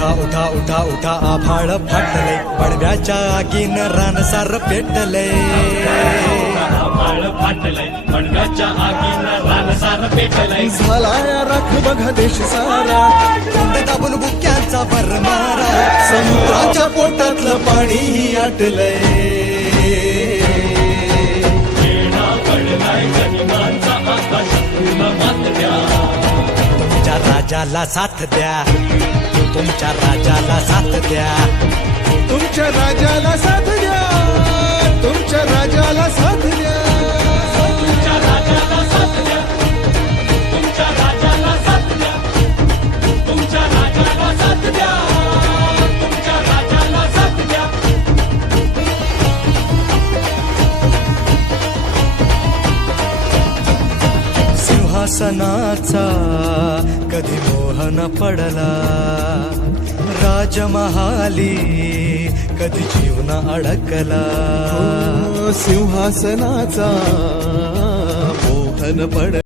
उठा उठा उठा उठा आभाळ फाटले पडव्याच्या आगीन रानसार पेटले झाला या राख बघा देश सारा तोंड दाबून बुक्यांचा भरमारा समुद्राच्या पोटातलं पाणी आटलंय तुमच्या राजाला साथ द्या तुमच्या राजाला साथ द्या तुमच्या राजाला साथ द्या तुमच्या राजाला साथ द्या सिंहासनाचा कधी मोह न पडला राजमहाली कधी जीव न अडकला सिंहासनाचा मोह न पडला